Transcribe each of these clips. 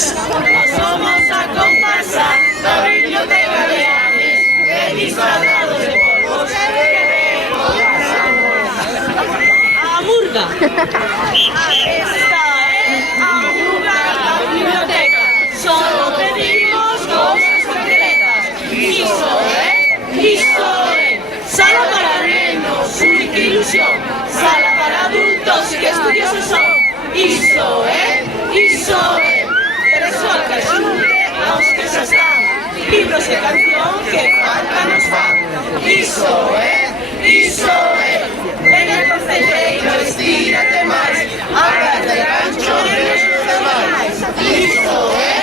Somos a comparsa da Biblioteca de Aves, e disfrazados de polvos queremos a murga. Esta es a murga da biblioteca. Solo pedimos cosas concretas. Iso é. Sala para nenos, única ilusión. Sala para adultos que estudiosos son. Iso é. Persoal que axude aos que xa están. Libros de canción que falta nos fan. Iso é. Ven el concelleiro, estírate máis. Hablas de rancho de nuestros demais. Iso é.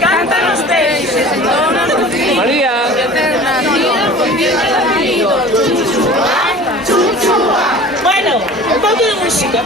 Cantan los peixes, entonan los gritos. María. Bueno, un poco de música.